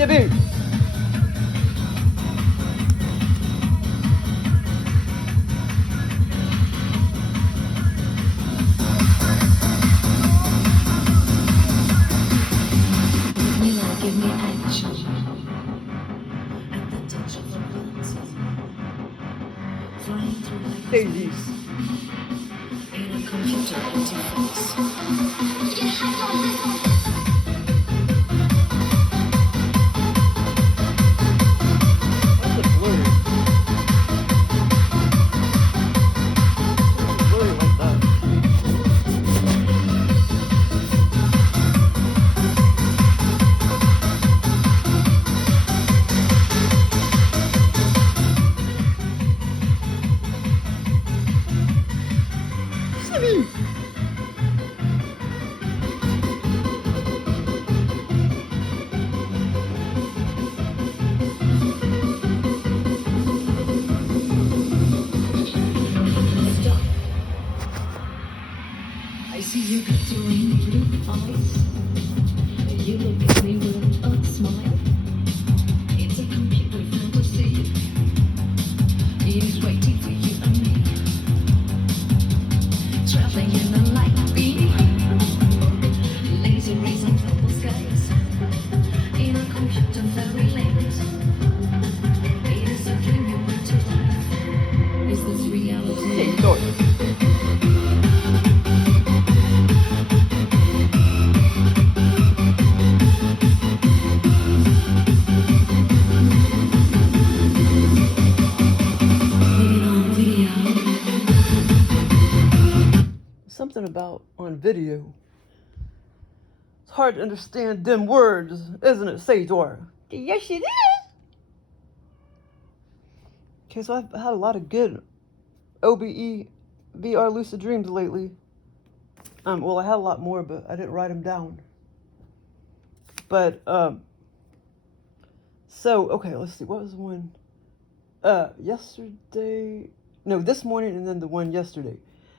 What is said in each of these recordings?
Debut. Give me action at the touch of a bullet, flying through like Daisies. in a computer interface. That's a blurry. Blurry like that. Silly. Stop. I see you got green blue eyes. You look at me with a smile. It's a computer fantasy. It is waiting for you and me. Traveling in the light beam. Laser rays on purple skies. In a computer fairyland. It is a dream you bring to life. Is this reality? Hey, dog. Something about on video. It's hard to understand them words, isn't it, Sador? Yes, it is. Okay, so I've had a lot of good OBE VR lucid dreams lately. Well, I had a lot more, but I didn't write them down. But so okay, let's see. What was the one? Yesterday? No, this morning, and then the one yesterday.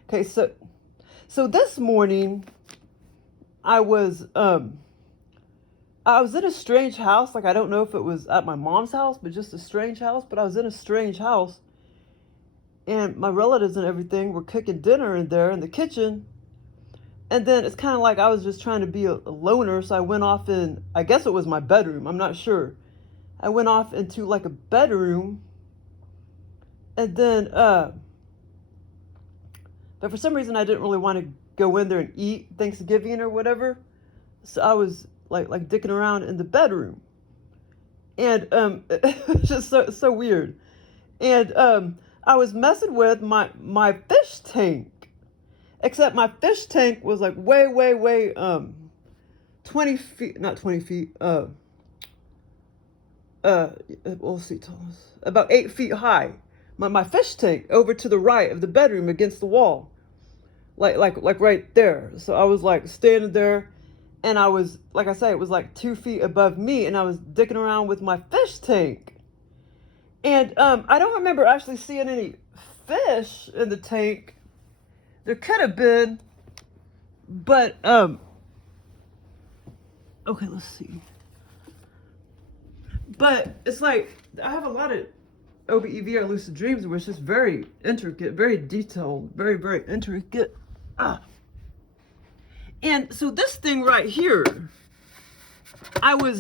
Okay, so this morning, I was in a strange house. Like, I don't know if it was at my mom's house, but just a strange house. But I was in a strange house, and my relatives and everything were cooking dinner in there in the kitchen. And then it's kind of like I was just trying to be a loner, so I went off in, I guess it was my bedroom, I'm not sure. I went off into like a bedroom, and then, but for some reason I didn't really want to go in there and eat Thanksgiving or whatever. So I was like dicking around in the bedroom. And it was just so weird. And I was messing with my fish tank. Except my fish tank was like way 20 feet, not 20 feet, we'll see, about 8 feet high. My fish tank over to the right of the bedroom against the wall. Like right there. So I was like standing there, and I was, like I say, it was like 2 feet above me, and I was dicking around with my fish tank. And I don't remember actually seeing any fish in the tank. There could have been, but okay, let's see. But it's like I have a lot of OBEV or lucid dreams where it's just very intricate, very detailed, very intricate. And so this thing right here, I was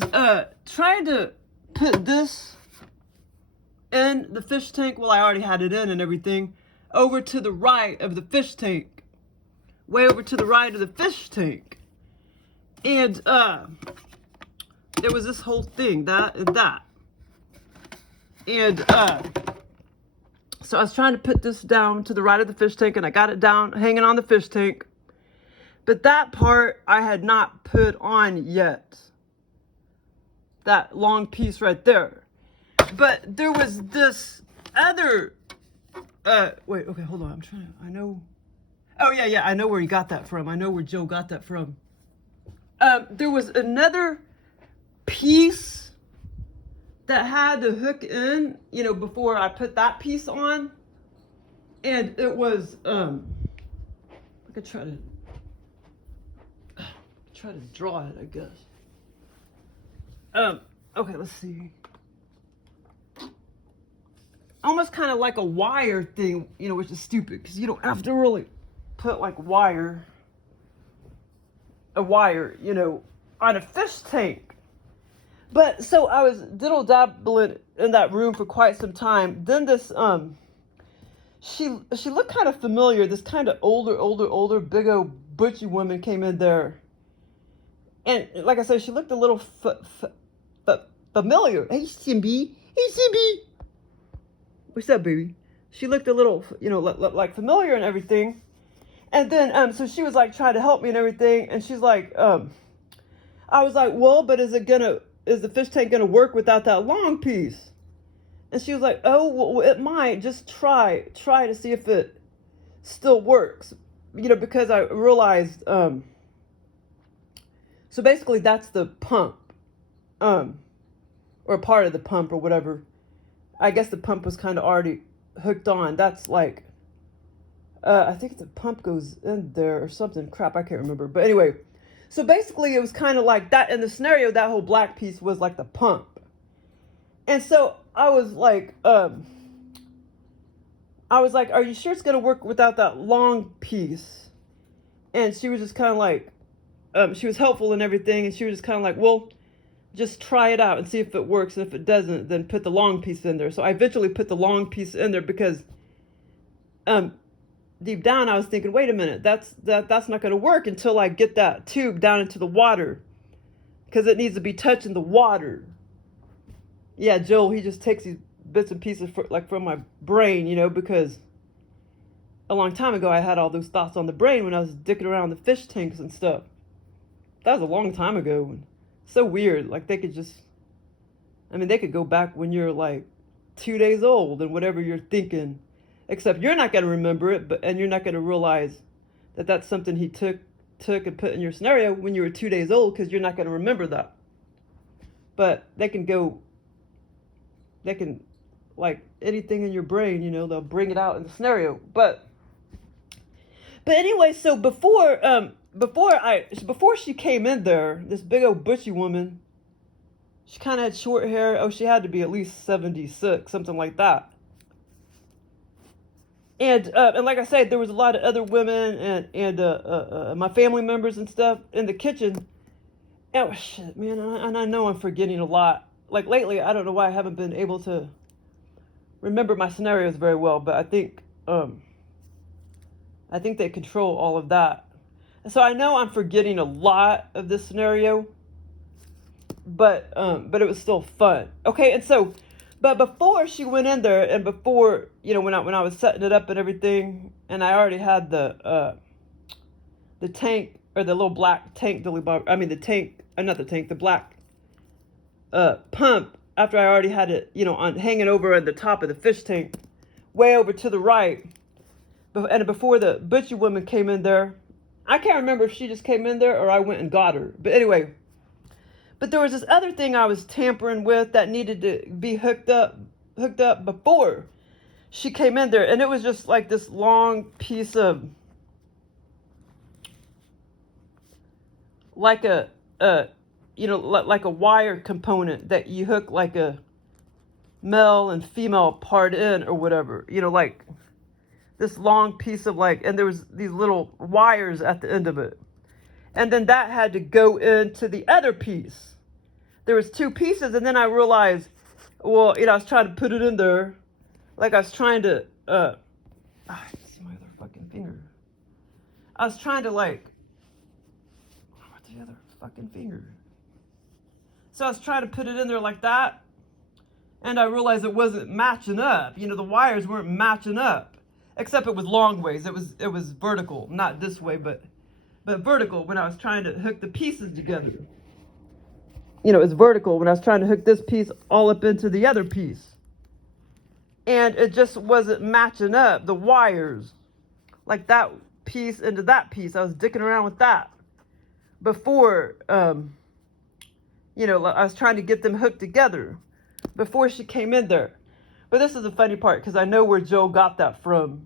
trying to put this in the fish tank. Well, I already had it in and everything. Over to the right of the fish tank. Way over to the right of the fish tank. And there was this whole thing, that and that. And so I was trying to put this down to the right of the fish tank, and I got it down, hanging on the fish tank. But that part I had not put on yet. That long piece right there. But there was this other wait, okay, hold on. I know. Oh, yeah, I know where he got that from. I know where Joe got that from. There was another piece that had to hook in, before I put that piece on. And it was, I could try to draw it, I guess. Okay, let's see. Almost kind of like a wire thing, you know, which is stupid because you don't have to really put like a wire, you know, on a fish tank. But so I was diddle dabbling in that room for quite some time. Then this she looked kind of familiar. This kind of older, big old butchy woman came in there, and like I said, she looked a little familiar. Hey, Simbi. Hey, Simbi. What's up, baby? She looked a little, you know, like familiar and everything. And then, so she was like trying to help me and everything. And she's like, I was like, well, but is the fish tank gonna work without that long piece? And she was like, oh, well, it might. Just try to see if it still works. You know, because I realized, so basically that's the pump, or part of the pump or whatever. I guess the pump was kind of already hooked on. That's like, I think the pump goes in there or something. Crap, I can't remember. But anyway, so basically it was kind of like that in the scenario. That whole black piece was like the pump. And so I was like, are you sure it's gonna work without that long piece? And she was just kind of like, she was helpful and everything, and she was just kind of like, well, just try it out and see if it works, and if it doesn't, then put the long piece in there. So I eventually put the long piece in there because, deep down I was thinking, wait a minute, that's not going to work until I get that tube down into the water, because it needs to be touching the water. Yeah, Joel, he just takes these bits and pieces from my brain, you know, because a long time ago I had all those thoughts on the brain when I was dicking around the fish tanks and stuff. That was a long time ago. So weird. Like they could go back when you're like 2 days old and whatever you're thinking, except you're not going to remember it, and you're not going to realize that that's something he took and put in your scenario when you were 2 days old, because you're not going to remember that. But they can like anything in your brain, you know, they'll bring it out in the scenario. But anyway, so before she came in there, this big old butchy woman, she kind of had short hair. Oh, she had to be at least 76, something like that. And like I said, there was a lot of other women and my family members and stuff in the kitchen. Oh shit, man! And I know I'm forgetting a lot. Like lately, I don't know why I haven't been able to remember my scenarios very well, but I think they control all of that. So I know I'm forgetting a lot of this scenario, but it was still fun. Okay, and so, but before she went in there, and before, you know, when I was setting it up and everything, and I already had the tank, or the little black tank, the black pump, after I already had it, you know, hanging over at the top of the fish tank, way over to the right, and before the butcher woman came in there. I can't remember if she just came in there or I went and got her. But anyway, but there was this other thing I was tampering with that needed to be hooked up before she came in there. And it was just like this long piece of, like a wire component that you hook like a male and female part in or whatever, you know, like this long piece of and there was these little wires at the end of it. And then that had to go into the other piece. There was 2 pieces, and then I realized, well, you know, I was trying to put it in there. Like I was trying to, I see my other fucking finger. I was trying to what's the other fucking finger? So I was trying to put it in there like that, and I realized it wasn't matching up. You know, the wires weren't matching up. Except it was long ways. It was vertical, not this way, but vertical when I was trying to hook the pieces together. You know, it's vertical when I was trying to hook this piece all up into the other piece. And it just wasn't matching up, the wires. Like that piece into that piece. I was dicking around with that before, you know, I was trying to get them hooked together before she came in there. But this is the funny part, because I know where Joe got that from.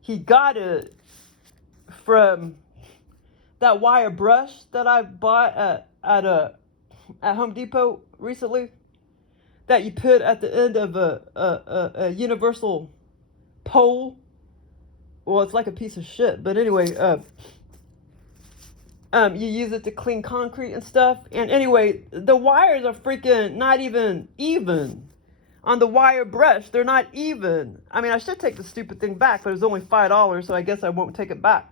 He got it from that wire brush that I bought at at Home Depot recently that you put at the end of a universal pole. Well, it's like a piece of shit, but anyway, you use it to clean concrete and stuff. And anyway, the wires are freaking not even on the wire brush. They're not even. I mean, I should take the stupid thing back, but it was only $5, so I guess I won't take it back.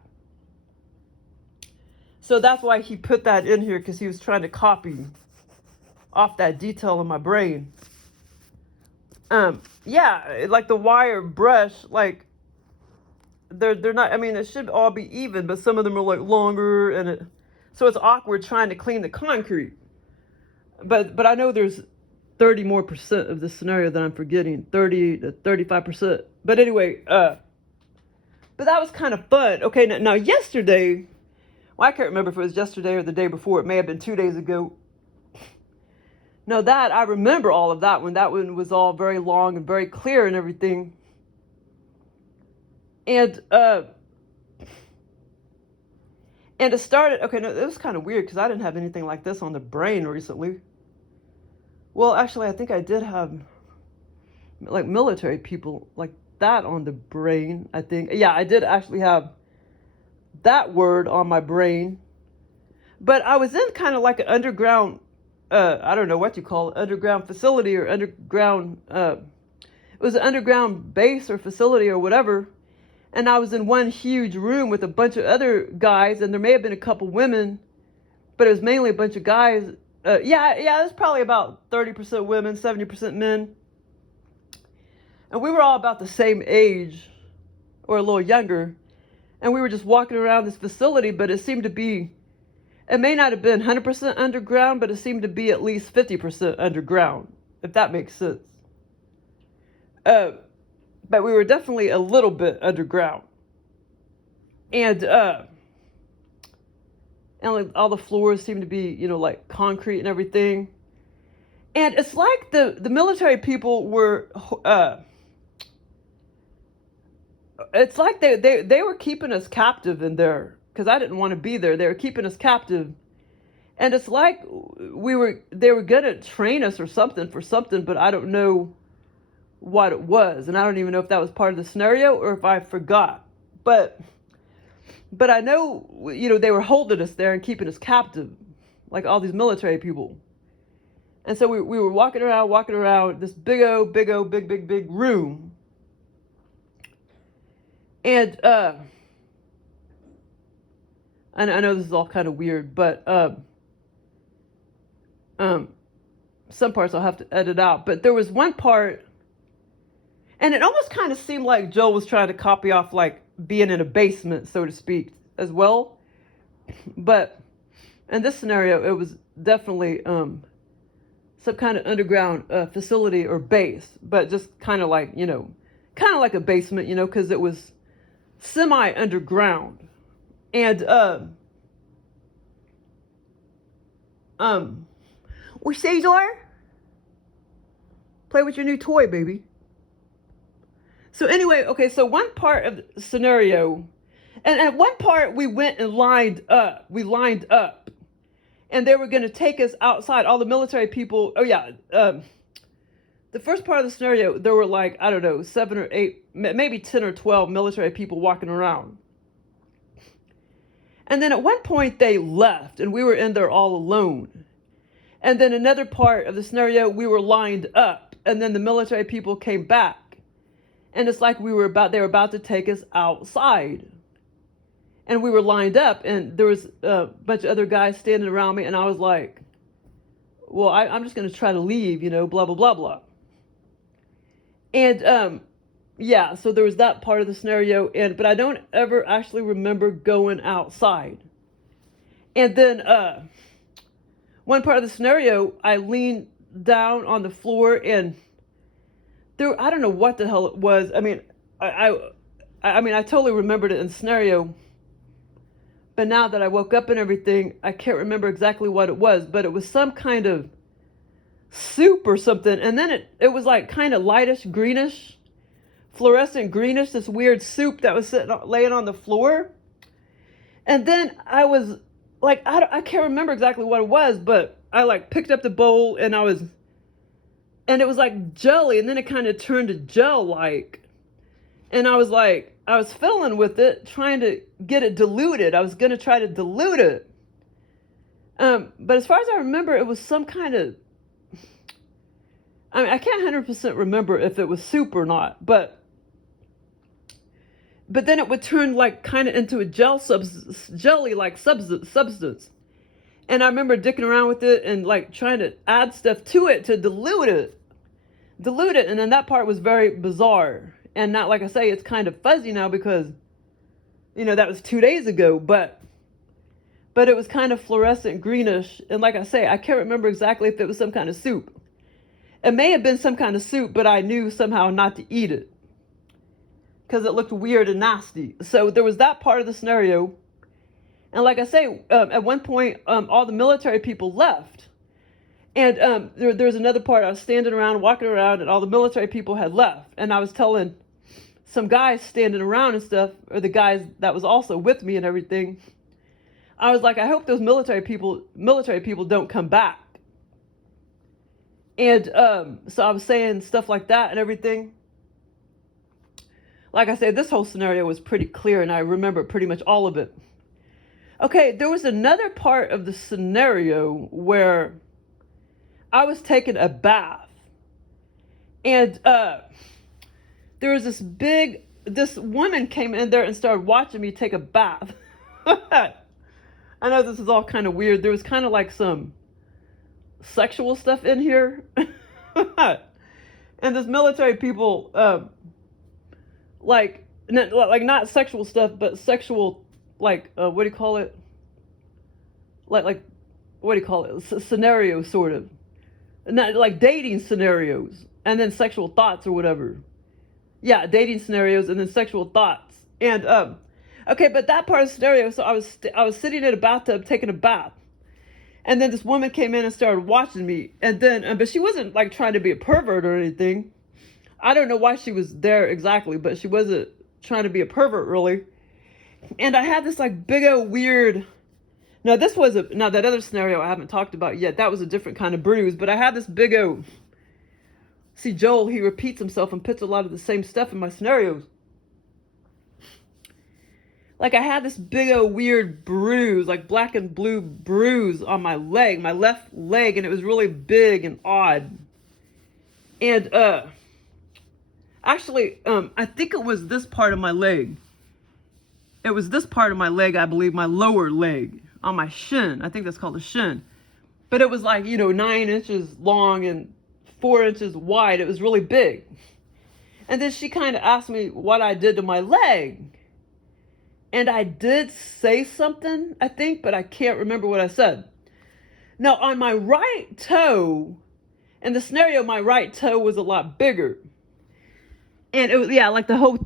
So that's why he put that in here, because he was trying to copy off that detail in my brain. Yeah, like the wire brush, like they're not. I mean, it should all be even, but some of them are like longer, and so it's awkward trying to clean the concrete. But I know there's 30% more of the scenario that I'm forgetting, 30 to 35%. But anyway, but that was kind of fun. Okay, now yesterday, well, I can't remember if it was yesterday or the day before. It may have been 2 days ago. No, that I remember all of that one. That one was all very long and very clear and everything. And it started. Okay, no, it was kind of weird because I didn't have anything like this on the brain recently. Well, actually, I think I did have like military people like that on the brain. I think, yeah, I did actually have that word on my brain. But I was in kind of like an underground. I don't know what you call it, underground facility or underground. It was an underground base or facility or whatever. And I was in one huge room with a bunch of other guys, and there may have been a couple women, but it was mainly a bunch of guys. Yeah, it was probably about 30% women, 70% men. And we were all about the same age or a little younger. And we were just walking around this facility, but it seemed to be, it may not have been 100% underground, but it seemed to be at least 50% underground, if that makes sense. But we were definitely a little bit underground. And like all the floors seemed to be, like concrete and everything. And it's like the military people were, it's like they were keeping us captive in there, because I didn't want to be there. They were keeping us captive. And it's like they were going to train us or something for something, but I don't know what it was. And I don't even know if that was part of the scenario or if I forgot. But I know, they were holding us there and keeping us captive, like all these military people. And so we were walking around this big room. And I know this is all kind of weird, but some parts I'll have to edit out. But there was one part, and it almost kind of seemed like Joel was trying to copy off like being in a basement, so to speak, as well. But in this scenario, it was definitely some kind of underground facility or base, but just kind of like, kind of like a basement, because it was semi-underground. And we Cesar, play with your new toy, baby. So anyway, okay, so one part of the scenario, and at one part we went and lined up. And they were going to take us outside, all the military people. Oh yeah, the first part of the scenario, there were like, I don't know, 7 or 8, maybe 10 or 12 military people walking around. And then at one point they left and we were in there all alone. And then another part of the scenario, we were lined up, and then the military people came back. And it's like they were about to take us outside. And we were lined up, and there was a bunch of other guys standing around me, and I was like, well, I'm just going to try to leave, blah, blah, blah, blah. And, yeah, so there was that part of the scenario, but I don't ever actually remember going outside. And then one part of the scenario, I leaned down on the floor, and I don't know what the hell it was. I mean, I totally remembered it in the scenario. But now that I woke up and everything, I can't remember exactly what it was. But it was some kind of soup or something. And then it was like kind of lightish, greenish, fluorescent greenish, this weird soup that was laying on the floor. And then I was like, I can't remember exactly what it was, but I like picked up the bowl and it was like jelly, and then it kind of turned to gel like, and I was fiddling with it, trying to get it diluted. I was gonna try to dilute it. But as far as I remember, it was some kind of, I mean, I can't 100% remember if it was soup or not, but then it would turn like kind of into a jelly-like substance. And I remember dicking around with it and like trying to add stuff to it to dilute it. And then that part was very bizarre. And not, like I say, it's kind of fuzzy now because, that was 2 days ago, but it was kind of fluorescent greenish. And like I say, I can't remember exactly if it was some kind of soup. It may have been some kind of soup, but I knew somehow not to eat it because it looked weird and nasty. So there was that part of the scenario. And like I say, at one point, all the military people left. And there was another part. I was standing around, walking around, and all the military people had left. And I was telling some guys standing around and stuff, or the guys that was also with me and everything, I was like, I hope those military people don't come back. And so I was saying stuff like that and everything. Like I said, this whole scenario was pretty clear, and I remember pretty much all of it. Okay, there was another part of the scenario where I was taking a bath. And there was this woman came in there and started watching me take a bath. I know this is all kind of weird. There was kind of like some sexual stuff in here. And this military people, like not sexual stuff, but sexual, like, what do you call it? Like, what do you call it? Scenario, sort of. Not like dating scenarios, and then sexual thoughts or whatever. Yeah, dating scenarios and then sexual thoughts. And okay, but that part of the scenario. So I was sitting in a bathtub taking a bath, and then this woman came in and started watching me. And then, but she wasn't like trying to be a pervert or anything. I don't know why she was there exactly, but she wasn't trying to be a pervert really. And I had this like big old weird. Now that other scenario I haven't talked about yet. That was a different kind of bruise, but I had this big old. See, Joel, he repeats himself and puts a lot of the same stuff in my scenarios. Like I had this big old weird bruise, like black and blue bruise on my leg, my left leg, and it was really big and odd. And actually, I think it was this part of my leg. It was this part of my leg, I believe, my lower leg. On my shin. I think that's called a shin. But it was like, 9 inches long and 4 inches wide. It was really big. And then she kind of asked me what I did to my leg. And I did say something, I think, but I can't remember what I said. Now, on my right toe, in the scenario, my right toe was a lot bigger. And it was, yeah, like the whole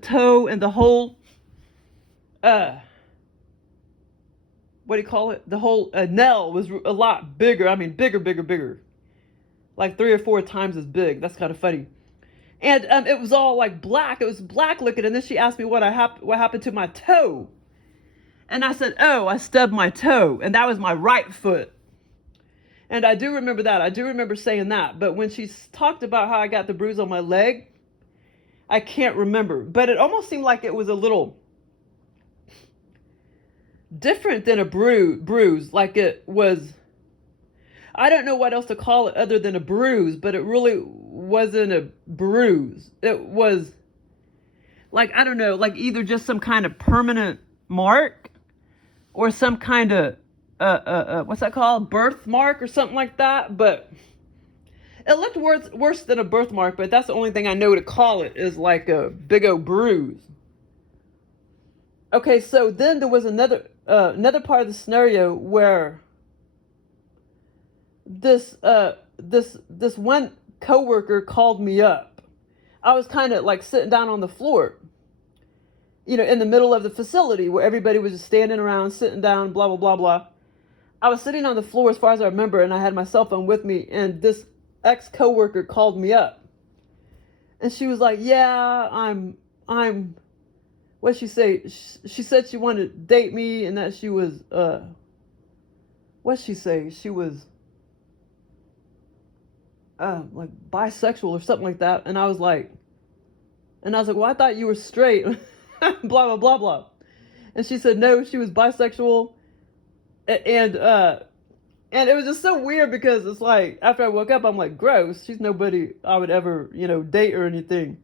toe and the whole, what do you call it? The whole nail was a lot bigger. I mean, bigger. Like 3 or 4 times as big. That's kind of funny. And it was all like black. It was black looking. And then she asked me what happened to my toe. And I said, oh, I stubbed my toe. And that was my right foot. And I do remember that. I do remember saying that. But when she talked about how I got the bruise on my leg, I can't remember. But it almost seemed like it was a little different than a bruise. Like it was, I don't know what else to call it other than a bruise, but it really wasn't a bruise. It was like, I don't know, like either just some kind of permanent mark or some kind of, what's that called? Birthmark or something like that. But it looked worse than a birthmark, but that's the only thing I know to call it, is like a big old bruise. Okay, so then there was another part of the scenario where this one coworker called me up. I was kind of like sitting down on the floor, in the middle of the facility where everybody was just standing around, sitting down, blah, blah, blah, blah. I was sitting on the floor as far as I remember, and I had my cell phone with me, and this ex-coworker called me up. And she was like, yeah, I'm what'd she say? She said she wanted to date me and that she was, what'd she say? She was like bisexual or something like that. And I was like, well, I thought you were straight. Blah, blah, blah, blah. And she said, no, she was bisexual. And it was just so weird because it's like, after I woke up, I'm like, gross. She's nobody I would ever, date or anything.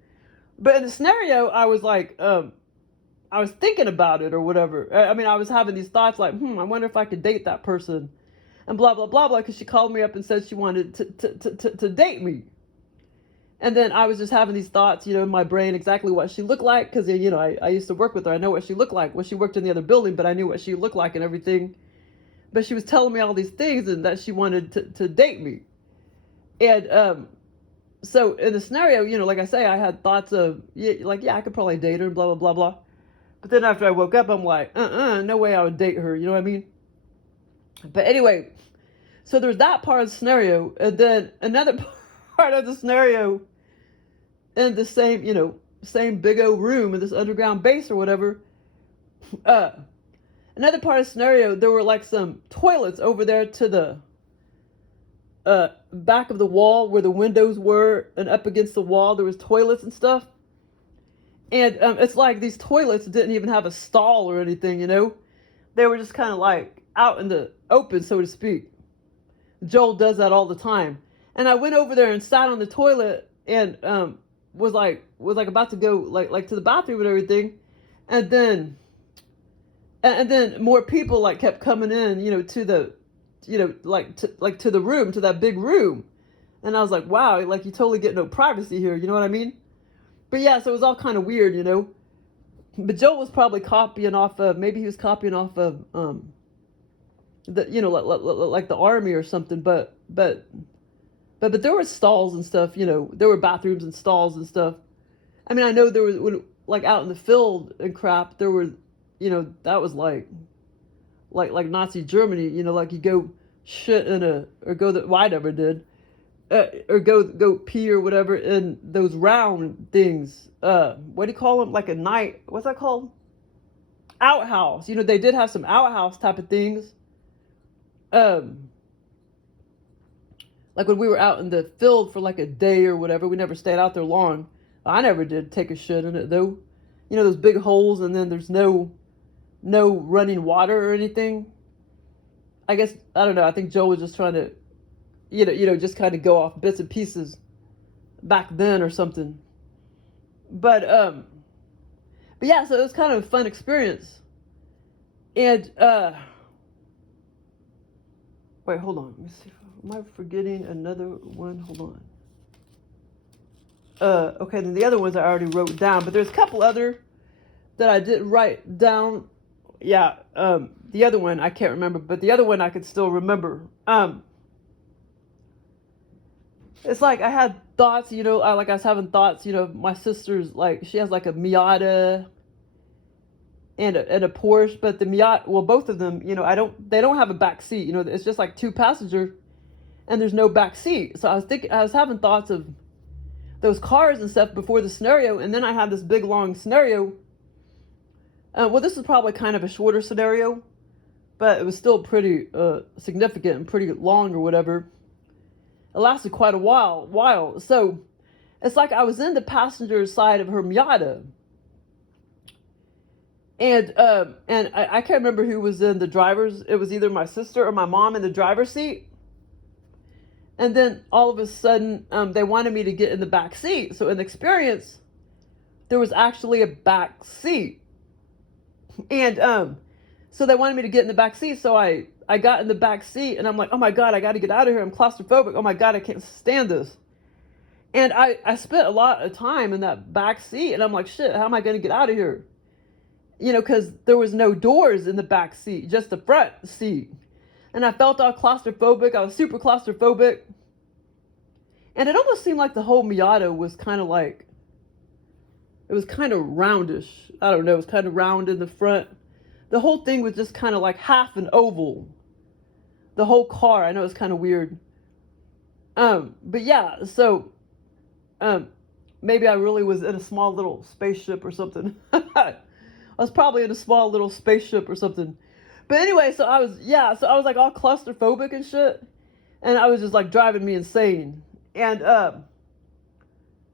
But in the scenario, I was like, I was thinking about it or whatever. I mean, I was having these thoughts like, I wonder if I could date that person. And blah, blah, blah, blah, because she called me up and said she wanted to date me. And then I was just having these thoughts, in my brain, exactly what she looked like. Because, I used to work with her. I know what she looked like. Well, she worked in the other building, but I knew what she looked like and everything. But she was telling me all these things and that she wanted to date me. And so in the scenario, like I say, I had thoughts of, I could probably date her and blah, blah, blah, blah. But then after I woke up, I'm like, no way I would date her. You know what I mean? But anyway, so there's that part of the scenario. And then another part of the scenario in the same, same big old room in this underground base or whatever. Another part of the scenario, there were like some toilets over there to the back of the wall where the windows were, and up against the wall there was toilets and stuff. And it's like these toilets didn't even have a stall or anything, They were just kind of like out in the open, so to speak. Joel does that all the time. And I went over there and sat on the toilet and was like about to go like to the bathroom and everything. And then more people like kept coming in, to the to the room, to that big room. And I was like, wow, like you totally get no privacy here, you know what I mean? But yeah, so it was all kind of weird, But Joel was probably copying off of, maybe he was copying off of, the, like the army or something. But there were stalls and stuff, There were bathrooms and stalls and stuff. I mean, I know there was, like out in the field and crap, there were, that was like Nazi Germany, like you go shit or go I never did. Or go pee or whatever in those round things. What do you call them? Like a night. What's that called? Outhouse. They did have some outhouse type of things. Like when we were out in the field for like a day or whatever, we never stayed out there long. I never did take a shit in it though. Those big holes and then there's no running water or anything. I guess, I don't know. I think Joe was just trying to just kind of go off bits and pieces back then or something. But yeah, so it was kind of a fun experience. And, wait, hold on. Let me see. Am I forgetting another one? Hold on. Okay, then the other ones I already wrote down, but there's a couple other that I didn't write down. Yeah, the other one I can't remember, but the other one I could still remember. It's like I had thoughts, I was having thoughts, my sister's like, she has like a Miata and a Porsche, but the Miata, well, both of them, they don't have a back seat, it's just like two passenger and there's no back seat. So I was having thoughts of those cars and stuff before the scenario. And then I had this big long scenario. Well, this is probably kind of a shorter scenario, but it was still pretty significant and pretty long or whatever. It lasted quite a while. So it's like I was in the passenger side of her Miata. And I can't remember who was in the driver's. It was either my sister or my mom in the driver's seat. And then all of a sudden, they wanted me to get in the back seat. So in the experience, there was actually a back seat. And so they wanted me to get in the back seat. So I got in the back seat and I'm like, oh my God, I got to get out of here. I'm claustrophobic. Oh my God, I can't stand this. And I spent a lot of time in that back seat and I'm like, shit, how am I going to get out of here? Because there was no doors in the back seat, just the front seat. And I felt all claustrophobic. I was super claustrophobic. And it almost seemed like the whole Miata was kind of like, it was kind of roundish. I don't know. It was kind of round in the front. The whole thing was just kind of like half an oval. The whole car. I know it's kind of weird. But yeah, so maybe I really was in a small little spaceship or something. I was probably in a small little spaceship or something. But anyway, so I was like all claustrophobic and shit. And I was just like driving me insane. And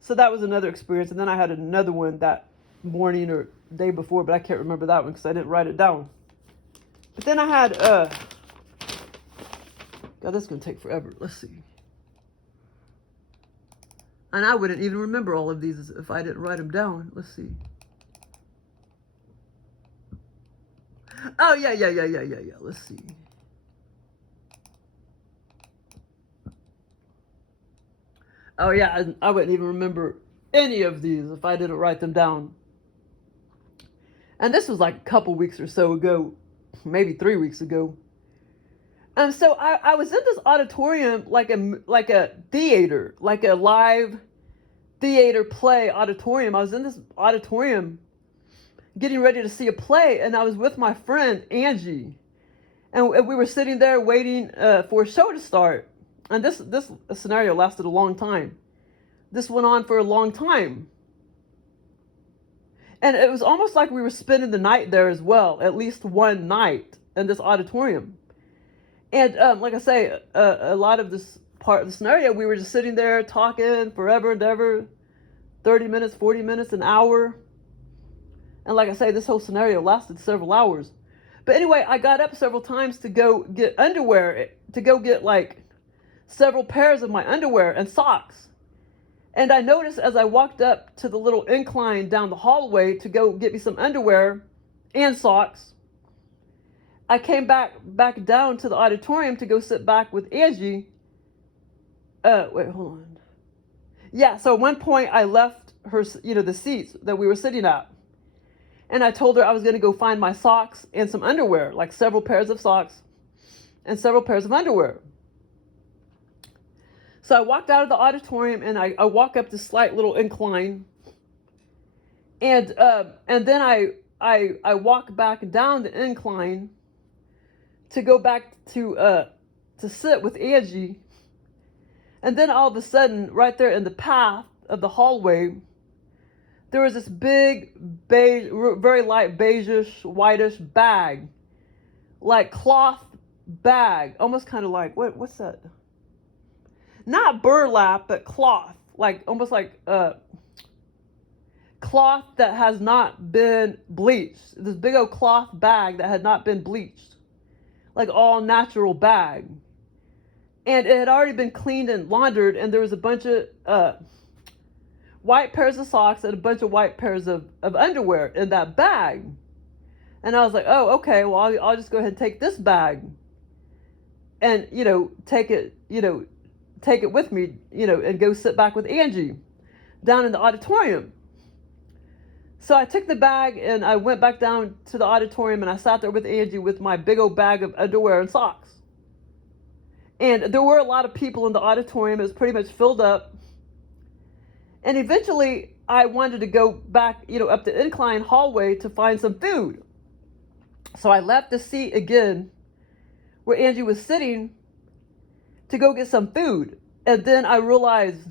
so that was another experience. And then I had another one that morning or day before, but I can't remember that one because I didn't write it down. But then I had God, that's gonna take forever. Let's see. And I wouldn't even remember all of these if I didn't write them down. Let's see. Oh, yeah. Let's see. Oh, yeah, I wouldn't even remember any of these if I didn't write them down. And this was like a couple weeks or so ago, maybe 3 weeks ago. And so I was in this auditorium, like a theater, like a live theater play auditorium. I was in this auditorium getting ready to see a play, and I was with my friend Angie, and we were sitting there waiting for a show to start. And this scenario lasted a long time. This went on for a long time, and it was almost like we were spending the night there as well, at least one night in this auditorium. And like I say, a lot of this part of the scenario, we were just sitting there talking forever and ever, 30 minutes, 40 minutes, an hour. And like I say, this whole scenario lasted several hours. But anyway, I got up several times to go get underwear, to go get like several pairs of my underwear and socks. And I noticed as I walked up to the little incline down the hallway to go get me some underwear and socks, I came back down to the auditorium to go sit back with Angie. Wait, hold on. Yeah, so at one point I left her, the seats that we were sitting at. And I told her I was going to go find my socks and some underwear, like several pairs of socks and several pairs of underwear. So I walked out of the auditorium and I walk up this slight little incline. And then I walk back down the incline to go back to sit with Angie. And then all of a sudden, right there in the path of the hallway, there was this big, beige, very light beigeish, whitish bag. Like cloth bag. Almost kind of like, what's that? Not burlap, but cloth. Like, almost like cloth that has not been bleached. This big old cloth bag that had not been bleached. Like all natural bag. And it had already been cleaned and laundered, and there was a bunch of white pairs of socks and a bunch of white pairs of underwear in that bag. And I was like, oh, okay, well, I'll just go ahead and take this bag and, take it with me, and go sit back with Angie down in the auditorium. So I took the bag and I went back down to the auditorium and I sat there with Angie with my big old bag of underwear and socks. And there were a lot of people in the auditorium. It was pretty much filled up. And eventually I wanted to go back, up the incline hallway to find some food. So I left the seat again where Angie was sitting to go get some food. And then I realized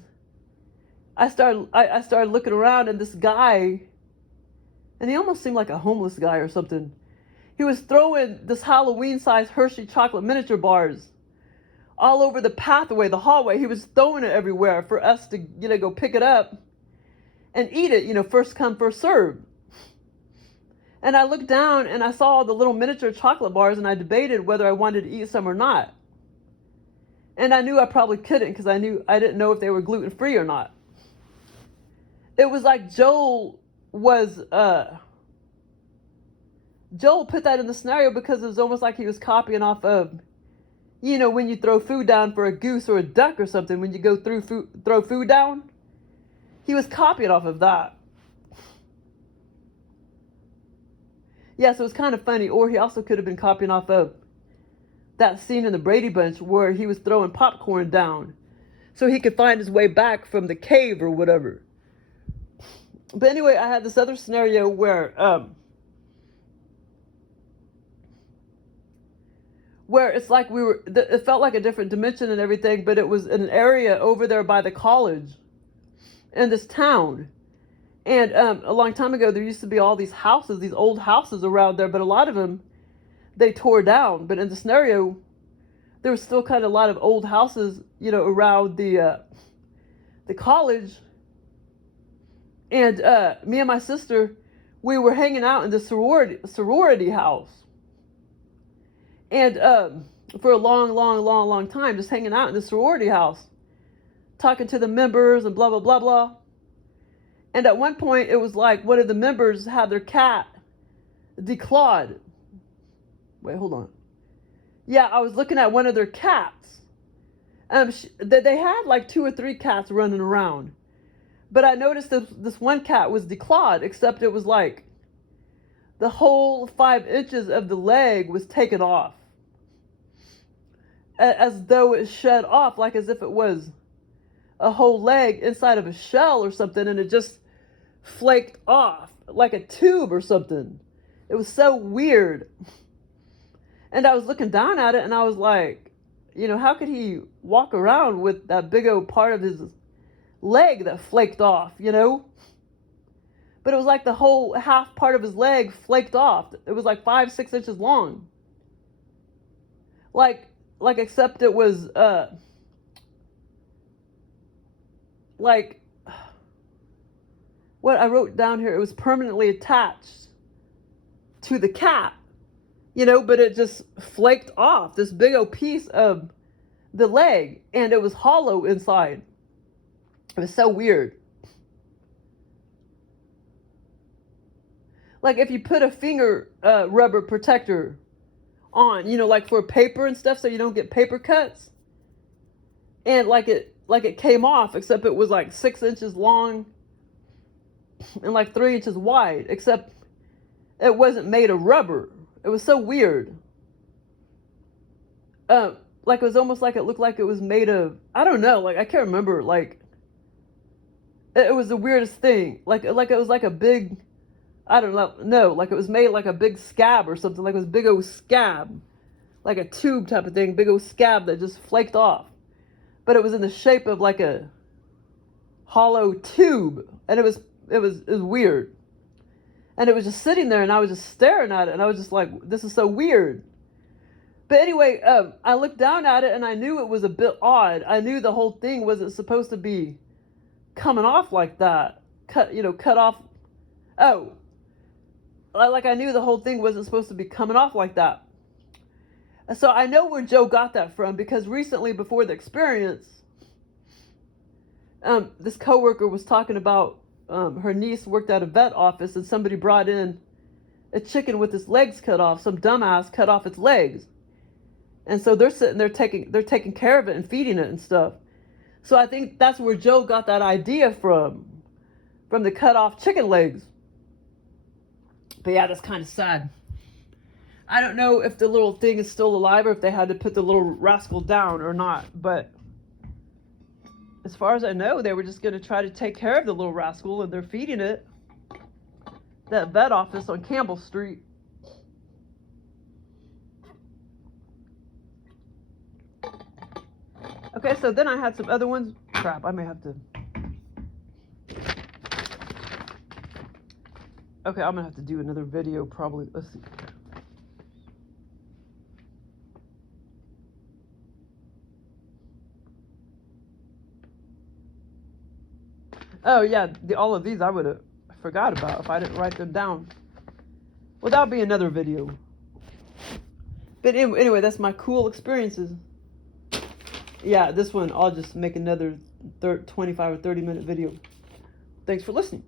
I started looking around, and this guy, and he almost seemed like a homeless guy or something. He was throwing this Halloween-sized Hershey chocolate miniature bars all over the pathway, the hallway. He was throwing it everywhere for us to, go pick it up and eat it, first come, first serve. And I looked down and I saw the little miniature chocolate bars, and I debated whether I wanted to eat some or not. And I knew I probably couldn't because I didn't know if they were gluten-free or not. It was like Joel put that in the scenario because it was almost like he was copying off of, when you throw food down for a goose or a duck or something, when you go throw food down. He was copying off of that. Yeah, so it's kind of funny. Or he also could have been copying off of that scene in the Brady Bunch where he was throwing popcorn down so he could find his way back from the cave or whatever. But anyway, I had this other scenario where it's like it felt like a different dimension and everything, but it was in an area over there by the college in this town. And a long time ago, there used to be all these houses, these old houses around there, but a lot of them, they tore down. But in the scenario, there was still kind of a lot of old houses, you know, around the college. And me and my sister, we were hanging out in the sorority house. And for a long time, just hanging out in the sorority house, talking to the members and blah, blah, blah, blah. And at one point, it was like one of the members had their cat declawed. Wait, hold on. Yeah, I was looking at one of their cats. They had like 2 or 3 cats running around. But I noticed that this one cat was declawed, except it was like the whole 5 inches of the leg was taken off. As though it shed off, like as if it was a whole leg inside of a shell or something, and it just flaked off like a tube or something. It was so weird. And I was looking down at it and I was like, you know, how could he walk around with that big old part of his leg that flaked off, you know? But it was like the whole half part of his leg flaked off. It was like 5-6 inches long. Like except it was like what I wrote down here, it was permanently attached to the cat, you know, but it just flaked off this big old piece of the leg, and it was hollow inside. It was so weird. Like if you put a finger rubber protector on, you know, like for paper and stuff, so you don't get paper cuts, and like it came off, except it was like 6 inches long and like 3 inches wide, except it wasn't made of rubber. It was so weird. Like it was almost like it looked like it was made of, I don't know, like I can't remember, like it was the weirdest thing. Like it was like a big, I don't know, like it was made like a big scab or something, like it was a big old scab, like a tube type of thing, big old scab that just flaked off. But it was in the shape of like a hollow tube, and it was weird. And it was just sitting there, and I was just staring at it, and I was just like, this is so weird. But anyway, I looked down at it, and I knew it was a bit odd. I knew the whole thing wasn't supposed to be coming off like that. Cut off. Oh. Like I knew the whole thing wasn't supposed to be coming off like that. So I know where Joe got that from, because recently, before the experience, this coworker was talking about her niece worked at a vet office, and somebody brought in a chicken with its legs cut off. Some dumbass cut off its legs, and so they're sitting there taking care of it and feeding it and stuff. So I think that's where Joe got that idea from the cut off chicken legs. But yeah, that's kind of sad. I don't know if the little thing is still alive or if they had to put the little rascal down or not, but as far as I know, they were just going to try to take care of the little rascal, and they're feeding it. That vet office on Campbell Street. Okay, so then I had some other ones. Crap, I may have to. Okay, I'm going to have to do another video probably. Let's see. Oh yeah, all of these I would have forgot about if I didn't write them down. Well, that'll be another video. But anyway, that's my cool experiences. Yeah, this one I'll just make another 25 or 30 minute video. Thanks for listening.